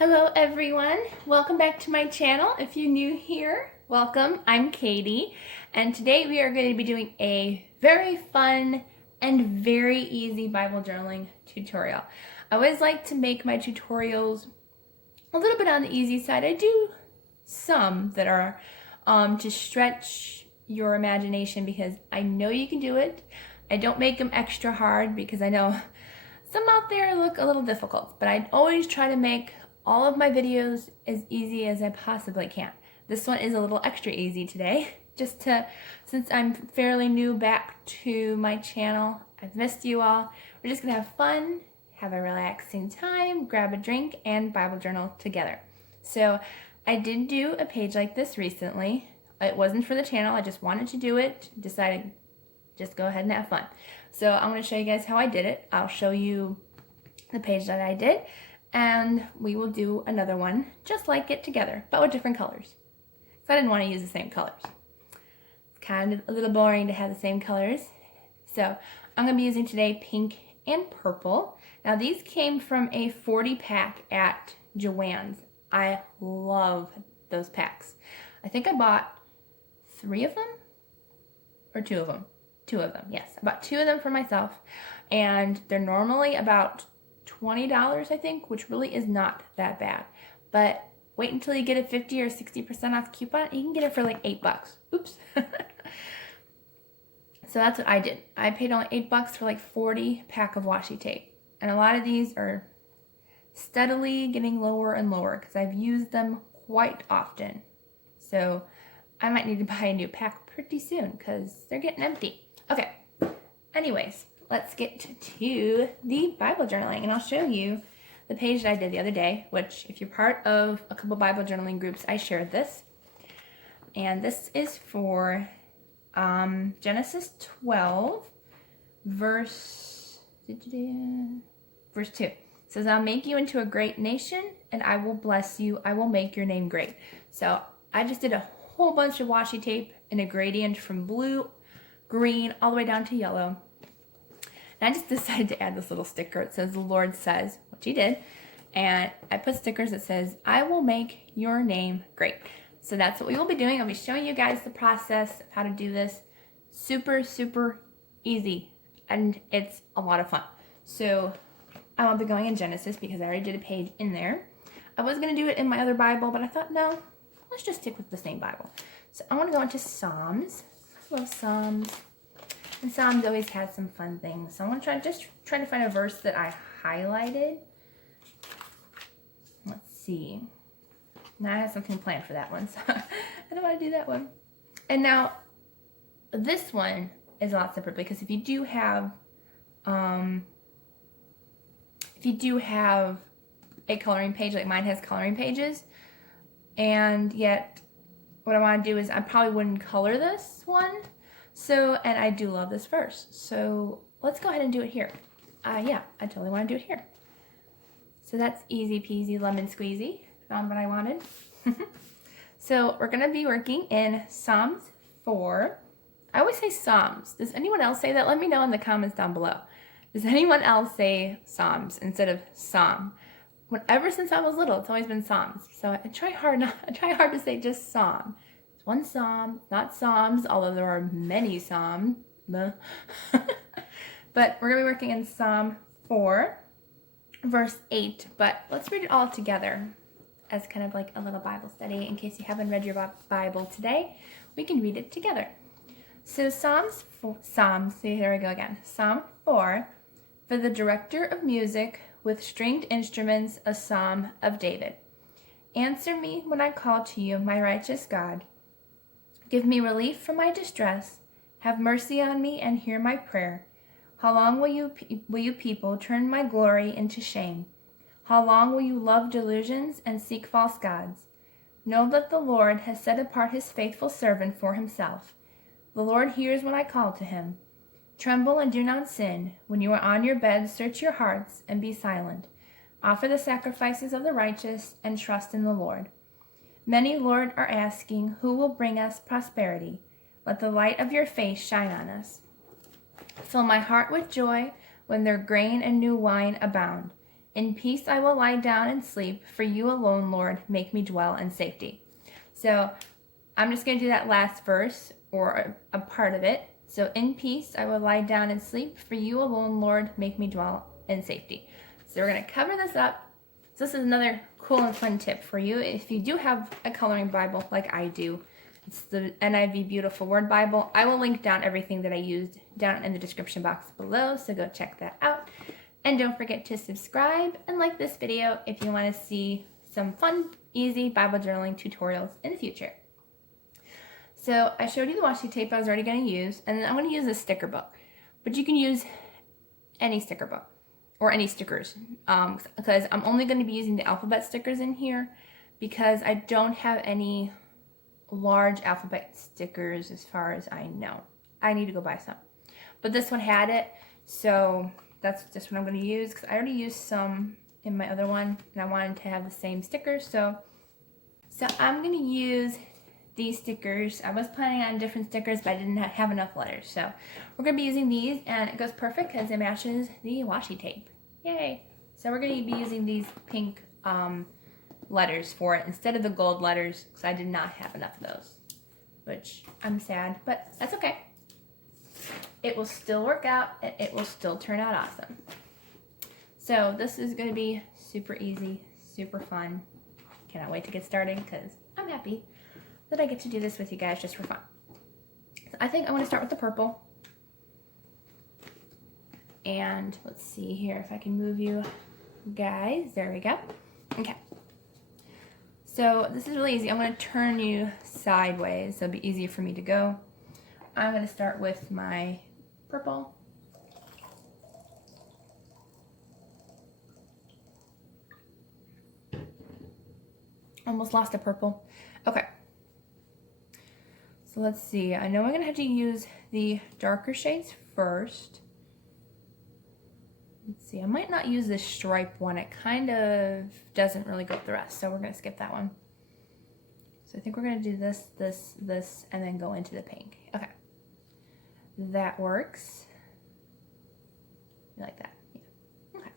Hello everyone, welcome back to my channel. If you're new here, welcome. I'm Katie, and today we are going to be doing a very fun and very easy Bible journaling tutorial. I always like to make my tutorials a little bit on the easy side. I do some that are to stretch your imagination because I know you can do it. I don't make them extra hard because I know some out there look a little difficult, but I always try to make all of my videos as easy as I possibly can. This one is a little extra easy today, since I'm fairly new back to my channel. I've missed you all. We're just gonna have fun, have a relaxing time, grab a drink, and Bible journal together. So I did do a page like this recently. It wasn't for the channel, I just wanted to do it, decided just go ahead and have fun. So I'm gonna show you guys how I did it. I'll show you the page that I did, and we will do another one just like it together, but with different colors. So I didn't want to use the same colors. It's kind of a little boring to have the same colors. So I'm going to be using today pink and purple. Now these came from a 40 pack at Joann's. I love those packs. I think I bought 3 of them or 2 of them. 2 of them, yes. I bought 2 of them for myself, and they're normally about $20, I think, which really is not that bad. But wait until you get a 50 or 60% off coupon. You can get it for like $8. Oops. So that's what I did. I paid only $8 for like 40 pack of washi tape. And a lot of these are steadily getting lower and lower because I've used them quite often. So I might need to buy a new pack pretty soon because they're getting empty. Okay, anyways, let's get to the Bible journaling, and I'll show you the page that I did the other day, which if you're part of a couple Bible journaling groups, I shared this. And this is for Genesis 12, verse 2. It says, I'll make you into a great nation, and I will bless you. I will make your name great. So I just did a whole bunch of washi tape in a gradient from blue, green, all the way down to yellow. And I just decided to add this little sticker. It says, the Lord says, which he did. And I put stickers that says, I will make your name great. So that's what we will be doing. I'll be showing you guys the process of how to do this. Super, super easy. And it's a lot of fun. So I won't be going in Genesis because I already did a page in there. I was going to do it in my other Bible, but I thought, no, let's just stick with the same Bible. So I want to go into Psalms. I love Psalms. And Psalms always has some fun things. So I want to try to find a verse that I highlighted. Let's see. Now I have something planned for that one, so I don't want to do that one. And now this one is a lot simpler because if you do have a coloring page, like mine has coloring pages, and yet what I want to do is I probably wouldn't color this one. So, and I do love this verse. So let's go ahead and do it here. Yeah, I totally want to do it here. So that's easy peasy lemon squeezy. Found what I wanted. So we're going to be working in Psalms 4. I always say Psalms. Does anyone else say that? Let me know in the comments down below. Does anyone else say Psalms instead of Psalm? Ever since I was little, it's always been Psalms. So I try hard to say just Psalm. It's one Psalm, not Psalms, although there are many Psalms. But we're going to be working in Psalm 4, verse 8. But let's read it all together as kind of like a little Bible study. In case you haven't read your Bible today, we can read it together. So Psalms, see, here we go again. Psalm 4, for the director of music with stringed instruments, a psalm of David. Answer me when I call to you, my righteous God. Give me relief from my distress. Have mercy on me and hear my prayer. How long will you people turn my glory into shame? How long will you love delusions and seek false gods? Know that the Lord has set apart his faithful servant for himself. The Lord hears when I call to him. Tremble and do not sin. When you are on your bed, search your hearts and be silent. Offer the sacrifices of the righteous and trust in the Lord. Many, Lord, are asking, who will bring us prosperity? Let the light of your face shine on us. Fill my heart with joy when their grain and new wine abound. In peace I will lie down and sleep, for you alone, Lord, make me dwell in safety. So I'm just going to do that last verse, or a part of it. So in peace I will lie down and sleep, for you alone, Lord, make me dwell in safety. So we're going to cover this up. So this is another cool and fun tip for you. If you do have a coloring Bible like I do, it's the NIV Beautiful Word Bible. I will link down everything that I used down in the description box below, so go check that out. And don't forget to subscribe and like this video if you want to see some fun, easy Bible journaling tutorials in the future. So I showed you the washi tape I was already going to use, and then I'm going to use a sticker book. But you can use any sticker book or any stickers, because I'm only going to be using the alphabet stickers in here because I don't have any large alphabet stickers as far as I know. I need to go buy some. But this one had it, so that's just what I'm going to use because I already used some in my other one and I wanted to have the same stickers. So I'm going to use these stickers. I was planning on different stickers, but I didn't have enough letters. So we're going to be using these, and it goes perfect because it matches the washi tape. Yay! So we're going to be using these pink letters for it instead of the gold letters because I did not have enough of those, which I'm sad, but that's okay. It will still work out and it will still turn out awesome. So this is going to be super easy, super fun. Cannot wait to get started because I'm happy that I get to do this with you guys just for fun. So I think I'm going to start with the purple. And let's see here if I can move you guys. There we go. Okay. So this is really easy. I'm going to turn you sideways so it'll be easier for me to go. I'm going to start with my purple. Almost lost a purple. Okay. So let's see. I know I'm going to have to use the darker shades first. Let's see. I might not use this stripe one. It kind of doesn't really go with the rest. So we're going to skip that one. So I think we're going to do this, this, this, and then go into the pink. Okay. That works. You like that? Yeah. Okay.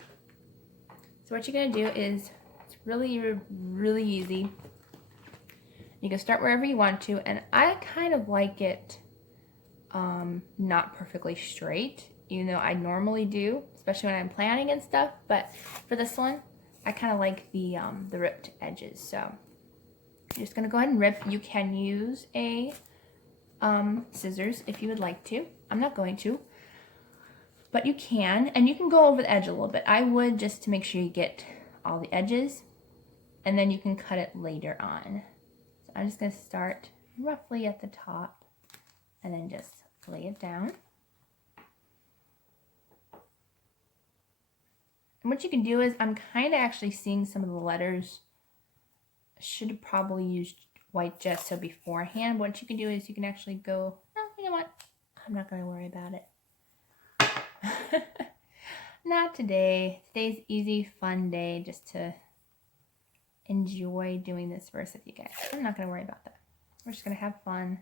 So what you're going to do is, it's really, really easy. You can start wherever you want to, and I kind of like it not perfectly straight, even though I normally do, especially when I'm planning and stuff. But for this one, I kind of like the ripped edges. So I'm just gonna go ahead and rip. You can use a scissors if you would like to. I'm not going to, but you can, and you can go over the edge a little bit. I would, just to make sure you get all the edges, and then you can cut it later on. So I'm just going to start roughly at the top and then just lay it down. And what you can do is, I'm kind of actually seeing some of the letters. I should have probably used white gesso beforehand. What you can do is you can actually go, oh, you know what? I'm not going to worry about it. Not today. Today's easy, fun day just to enjoy doing this verse with you guys. I'm not going to worry about that. We're just going to have fun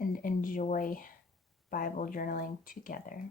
and enjoy Bible journaling together.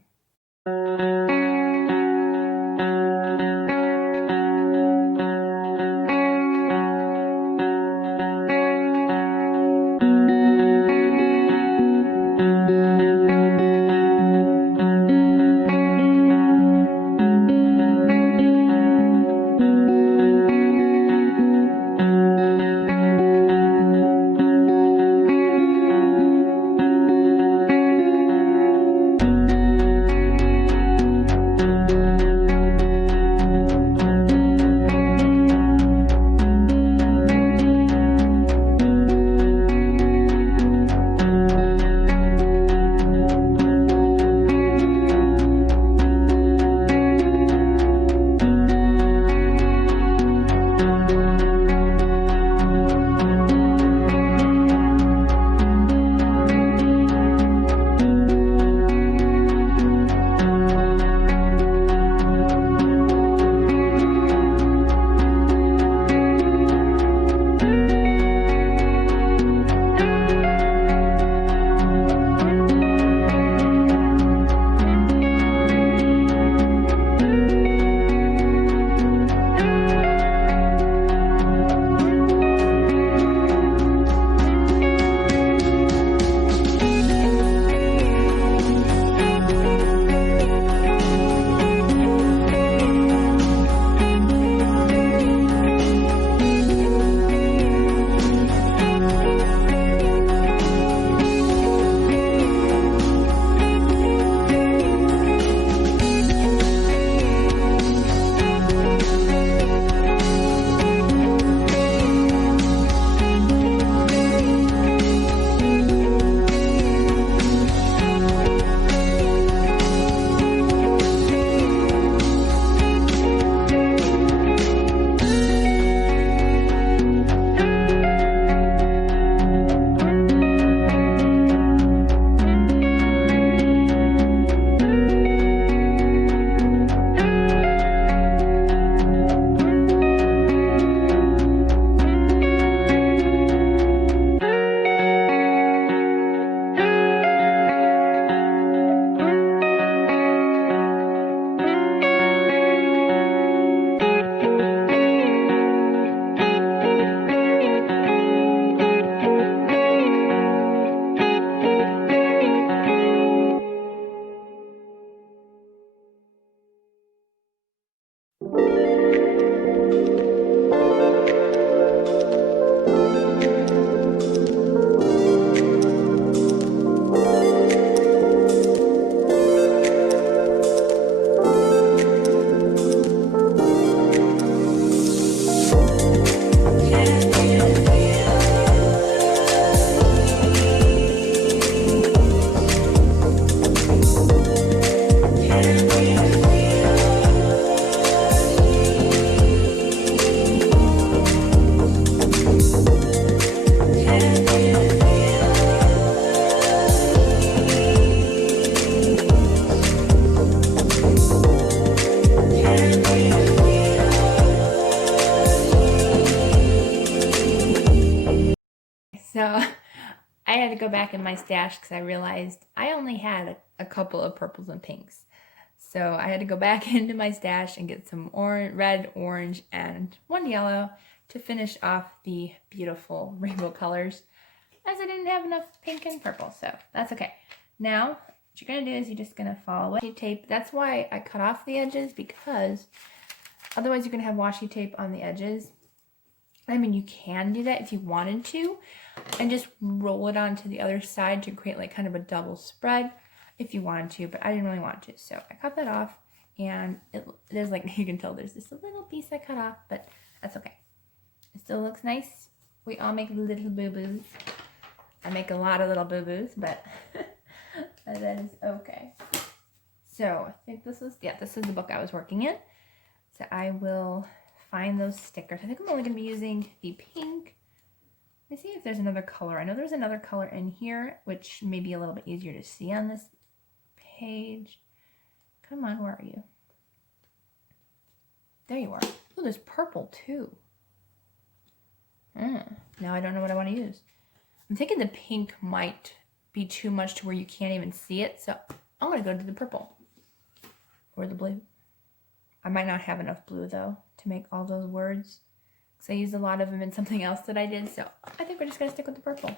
to go back in my stash because I realized I only had a couple of purples and pinks. So I had to go back into my stash and get some red, orange, and one yellow to finish off the beautiful rainbow colors, as I didn't have enough pink and purple, so that's okay. Now, what you're going to do is you're just going to follow washi tape. That's why I cut off the edges, because otherwise you're going to have washi tape on the edges. I mean, you can do that if you wanted to, and just roll it onto the other side to create like kind of a double spread if you wanted to, but I didn't really want to, so I cut that off, and there's like, you can tell there's just a little piece I cut off, but that's okay. It still looks nice. We all make little boo-boos. I make a lot of little boo-boos, but that is okay. So I think this is the book I was working in. So I will find those stickers. I think I'm only going to be using the pink. Let me see if there's another color. I know there's another color in here, which may be a little bit easier to see on this page. Come on, where are you? There you are. Oh, there's purple too. Now I don't know what I want to use. I'm thinking the pink might be too much to where you can't even see it, so I'm going to go to the purple or the blue. I might not have enough blue though to make all those words, because I used a lot of them in something else that I did, so I think we're just going to stick with the purple.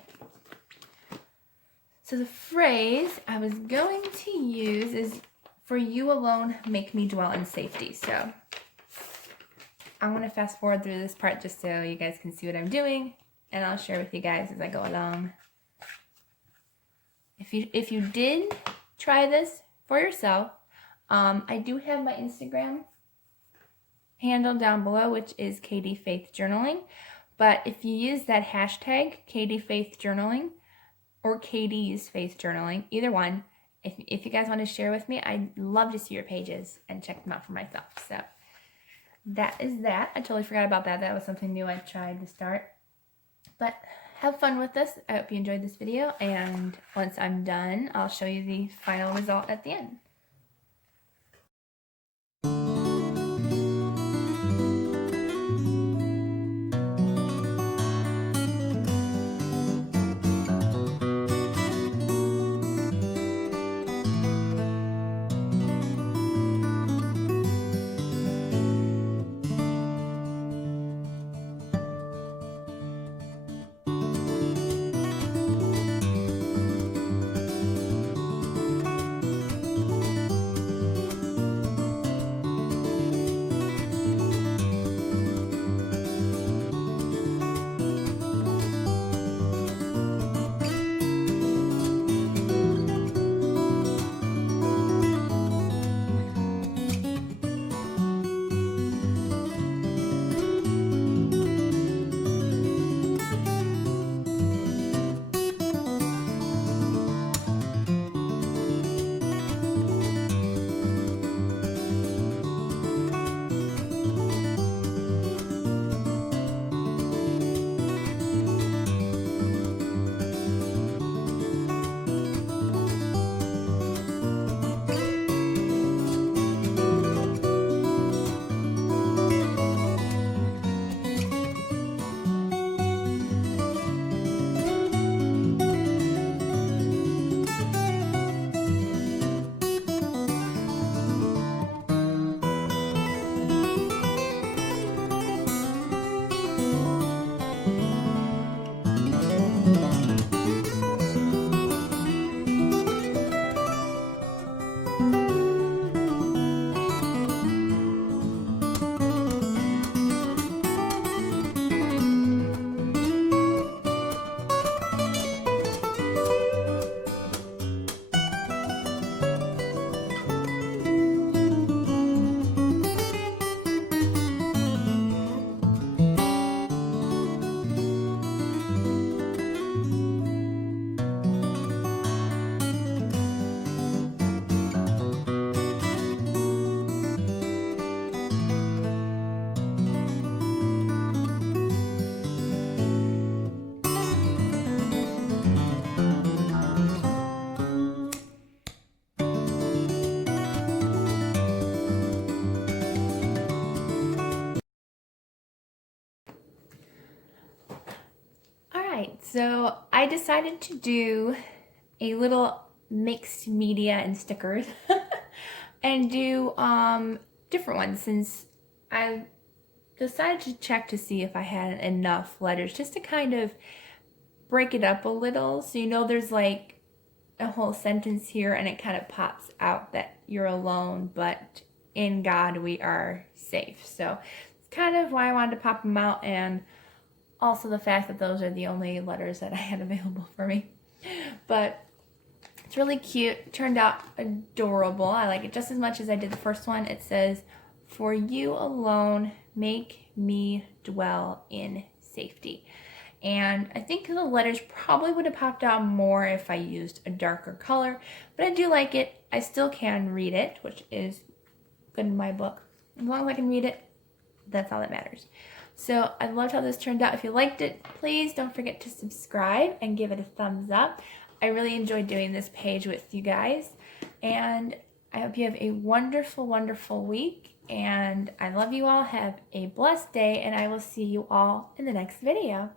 So the phrase I was going to use is, "For you alone make me dwell in safety." So I'm going to fast forward through this part just so you guys can see what I'm doing, and I'll share with you guys as I go along. If you did try this for yourself, I do have my Instagram handle down below, which is KD Faith Journaling. But if you use that hashtag KD Faith Journaling or KD's Faith Journaling, either one, if you guys want to share with me, I'd love to see your pages and check them out for myself. So that is that. I totally forgot about that. That was something new I tried to start. But have fun with this. I hope you enjoyed this video, and once I'm done, I'll show you the final result at the end. So I decided to do a little mixed media and stickers and do different ones, since I decided to check to see if I had enough letters just to kind of break it up a little, so you know there's like a whole sentence here and it kind of pops out that you're alone, but in God we are safe. So it's kind of why I wanted to pop them out, and also the fact that those are the only letters that I had available for me. But it's really cute. It turned out adorable. I like it just as much as I did the first one. It says, "For you alone make me dwell in safety." And I think the letters probably would have popped out more if I used a darker color, but I do like it. I still can read it, which is good in my book. As long as I can read it, that's all that matters. So I loved how this turned out. If you liked it, please don't forget to subscribe and give it a thumbs up. I really enjoyed doing this page with you guys, and I hope you have a wonderful, wonderful week, and I love you all. Have a blessed day, and I will see you all in the next video.